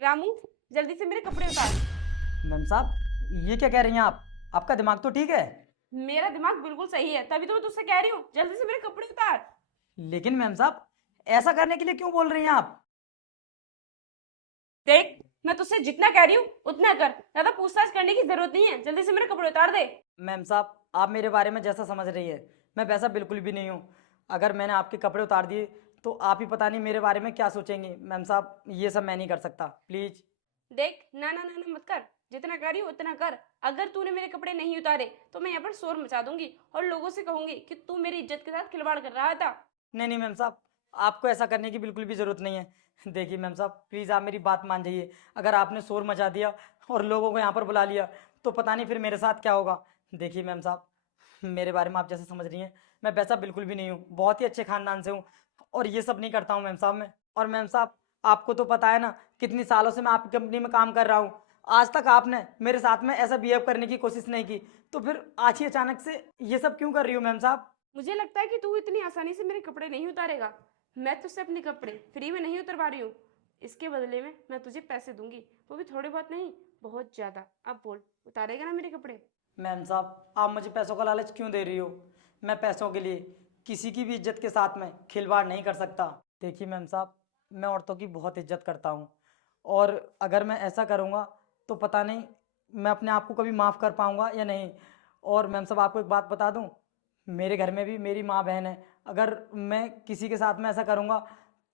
रामू, जल्दी से मेरे कपड़े उतार। मैम साहब ये क्या कह रही हैं आप? आपका दिमाग तो ठीक है। मेरा दिमाग बिल्कुल सही है, तभी तो मैं तुझसे कह रही हूँ जल्दी से मेरे कपड़े उतार। लेकिन मैम साहब ऐसा करने के लिए क्यों बोल रही हैं आप? देख, मैं तुझसे जितना कह रही हूँ उतना कर, ज्यादा पूछताछ करने की जरूरत नहीं है, जल्दी से मेरे कपड़े उतार दे। मैम साहब आप मेरे बारे में जैसा समझ रही है मैं वैसा बिल्कुल भी नहीं हूँ। अगर मैंने आपके कपड़े उतार दिए तो आप ही पता नहीं मेरे बारे में क्या सोचेंगी। मैम साहब ये सब मैं नहीं कर सकता, प्लीज़। देख, ना ना ना ना मत कर, जितना कर रही हूँ उतना कर। अगर तूने मेरे कपड़े नहीं उतारे तो मैं यहाँ पर शोर मचा दूंगी और लोगों से कहूंगी कि तू मेरी इज्जत के साथ खिलवाड़ कर रहा था। नहीं नहीं मैम साहब आपको ऐसा करने की बिल्कुल भी ज़रूरत नहीं है। देखिए मैम साहब प्लीज़ आप मेरी बात मान जाइए। अगर आपने शोर मचा दिया और लोगों को यहाँ पर बुला लिया तो पता नहीं फिर मेरे साथ क्या होगा। देखिए मैम साहब मेरे बारे में आप जैसा समझ रही हैं मैं वैसा बिल्कुल भी नहीं हूँ। बहुत ही अच्छे ख़ानदान से हूँ और ये सब नहीं करता हूँ मैम साहब मैं। और मैम साहब आपको तो पता है ना कितनी सालों से मैं आपकी कंपनी में काम कर रहा हूँ। आज तक आपने मेरे साथ में ऐसा बिहेव करने की कोशिश नहीं की, तो फिर आज ही अचानक से ये सब क्यों कर रही हूँ मैम साहब? मुझे लगता है कि तू इतनी आसानी से मेरे कपड़े नहीं उतारेगा। मैं तुझसे अपने कपड़े फ्री में नहीं उतरवा रही हूँ। इसके बदले में मैं तुझे पैसे दूंगी, वो भी थोड़े बहुत नहीं, बहुत ज्यादा। अब बोल, उतारेगा ना मेरे कपड़े? मैम साहब आप मुझे पैसों का लालच क्यों दे रही हो? मैं पैसों के लिए किसी की भी इज्जत के साथ में खिलवाड़ नहीं कर सकता। देखिए मैम साहब मैं औरतों की बहुत इज्जत करता हूँ और अगर मैं ऐसा करूँगा तो पता नहीं मैं अपने आप को कभी माफ़ कर पाऊँगा या नहीं। और मैम साहब आपको एक बात बता दूँ, मेरे घर में भी मेरी माँ बहन है। अगर मैं किसी के साथ में ऐसा करूँगा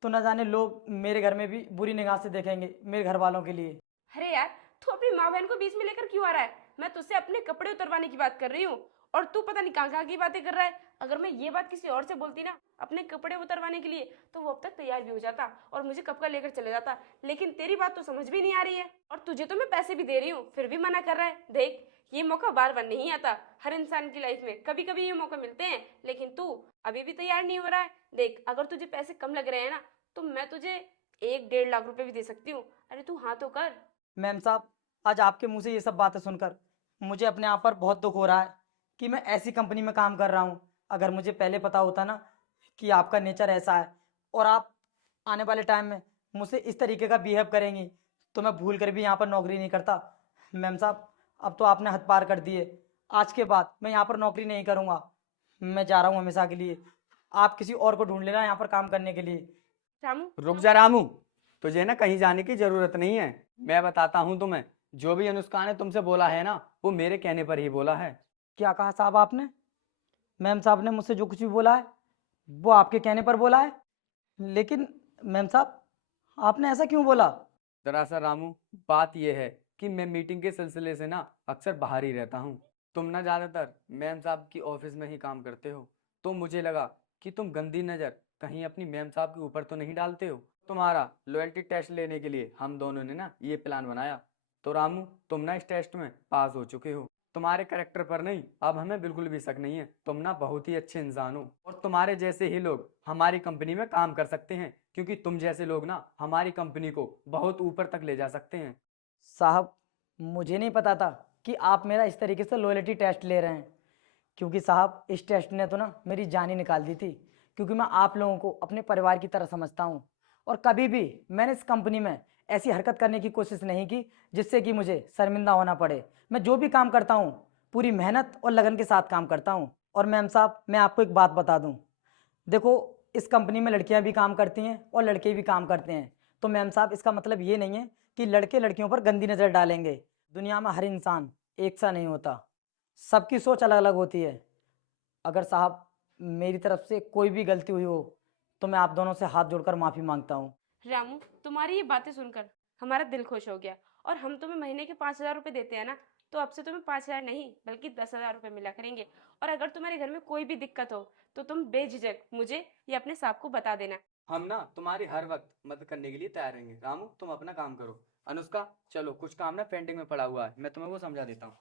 तो ना जाने लोग मेरे घर में भी बुरी निगाह से देखेंगे मेरे घर वालों के लिए। अरे यार, तू अपनी माँ बहन को बीच में लेकर क्यों आ रहा है? मैं तुझसे अपने कपड़े उतरवाने की बात कर रही हूँ और तू पता नहीं कहाँ कहाँ की बातें कर रहा है। अगर मैं ये बात किसी और से बोलती ना अपने कपड़े उतरवाने के लिए, तो वो अब तक तैयार भी हो जाता और मुझे कब का लेकर चले जाता। लेकिन तेरी बात तो समझ भी नहीं आ रही है, और तुझे तो मैं पैसे भी दे रही हूँ फिर भी मना कर रहा है। देख, ये मौका बार बार नहीं आता, हर इंसान की लाइफ में कभी कभी ये मौका मिलते हैं, लेकिन तू अभी भी तैयार नहीं हो रहा है। देख, अगर तुझे पैसे कम लग रहे हैं ना, तो मैं तुझे 1-1.5 लाख रुपए भी दे सकती हूँ। अरे तू हाँ तो कर। मैम साहब आज आपके मुंह से ये सब बातें सुनकर मुझे अपने आप पर बहुत दुख हो रहा है कि मैं ऐसी कंपनी में काम कर रहा हूँ। अगर मुझे पहले पता होता ना कि आपका नेचर ऐसा है और आप आने वाले टाइम में मुझसे इस तरीके का बिहेव करेंगी तो मैं भूल कर भी यहाँ पर नौकरी नहीं करता। मैम साहब अब तो आपने हद पार कर दिए। आज के बाद मैं यहाँ पर नौकरी नहीं करूँगा। मैं जा रहा हूँ हमेशा के लिए। आप किसी और को ढूंढ लेना यहाँ पर काम करने के लिए। रामू, रुक जा रामू। तुझे ना कहीं जाने की जरूरत नहीं है। मैं बताता हूँ तुम्हें। जो भी अनुष्का ने तुमसे बोला है ना, वो मेरे कहने पर ही बोला है। क्या कहा साहब आपने? मैम साहब ने मुझसे जो कुछ भी बोला है वो आपके कहने पर बोला है? लेकिन मैम साहब आपने ऐसा क्यों बोला? दरअसल रामू, बात यह है कि मैं मीटिंग के सिलसिले से ना अक्सर बाहर ही रहता हूँ। तुम ना ज़्यादातर मैम साहब की ऑफिस में ही काम करते हो, तो मुझे लगा कि तुम गंदी नज़र कहीं अपनी मैम साहब के ऊपर तो नहीं डालते हो। तुम्हारा लॉयल्टी टेस्ट लेने के लिए हम दोनों ने ना ये प्लान बनाया। तो रामू, तुम ना इस टेस्ट में पास हो चुके हो। तुम्हारे करेक्टर पर नहीं, अब हमें बिल्कुल भी शक नहीं है। तुम ना बहुत ही अच्छे इंसान हो और तुम्हारे जैसे ही लोग हमारी कंपनी में काम कर सकते हैं, क्योंकि तुम जैसे लोग ना हमारी कंपनी को बहुत ऊपर तक ले जा सकते हैं। साहब मुझे नहीं पता था कि आप मेरा इस तरीके से लॉयल्टी टेस्ट ले रहे हैं, क्योंकि साहब इस टेस्ट ने तो ना मेरी जान ही निकाल दी थी। क्योंकि मैं आप लोगों को अपने परिवार की तरह समझता हूँ और कभी भी मैंने इस कंपनी में ऐसी हरकत करने की कोशिश नहीं की जिससे कि मुझे शर्मिंदा होना पड़े। मैं जो भी काम करता हूँ पूरी मेहनत और लगन के साथ काम करता हूँ। और मैम साहब मैं आपको एक बात बता दूँ, देखो इस कंपनी में लड़कियां भी काम करती हैं और लड़के भी काम करते हैं। तो मैम साहब इसका मतलब ये नहीं है कि लड़के लड़कियों पर गंदी नज़र डालेंगे। दुनिया में हर इंसान एक सा नहीं होता, सबकी सोच अलग अलग होती है। अगर साहब मेरी तरफ से कोई भी गलती हुई हो तो मैं आप दोनों से हाथ जोड़कर माफ़ी मांगता हूँ। रामू, तुम्हारी ये बातें सुनकर हमारा दिल खुश हो गया। और हम तुम्हें महीने के 5,000 रुपए देते हैं ना, तो अब से तुम्हें 5,000 नहीं बल्कि 10,000 रुपए मिला करेंगे। और अगर तुम्हारे घर में कोई भी दिक्कत हो तो तुम बेझिझक मुझे या अपने साहब को बता देना। हम ना तुम्हारी हर वक्त मदद करने के लिए तैयार रहेंगे। रामू, तुम अपना काम करो। अनुष्का, चलो कुछ काम ना पेंडिंग में पड़ा हुआ है, मैं तुम्हें वो समझा देता हूँ।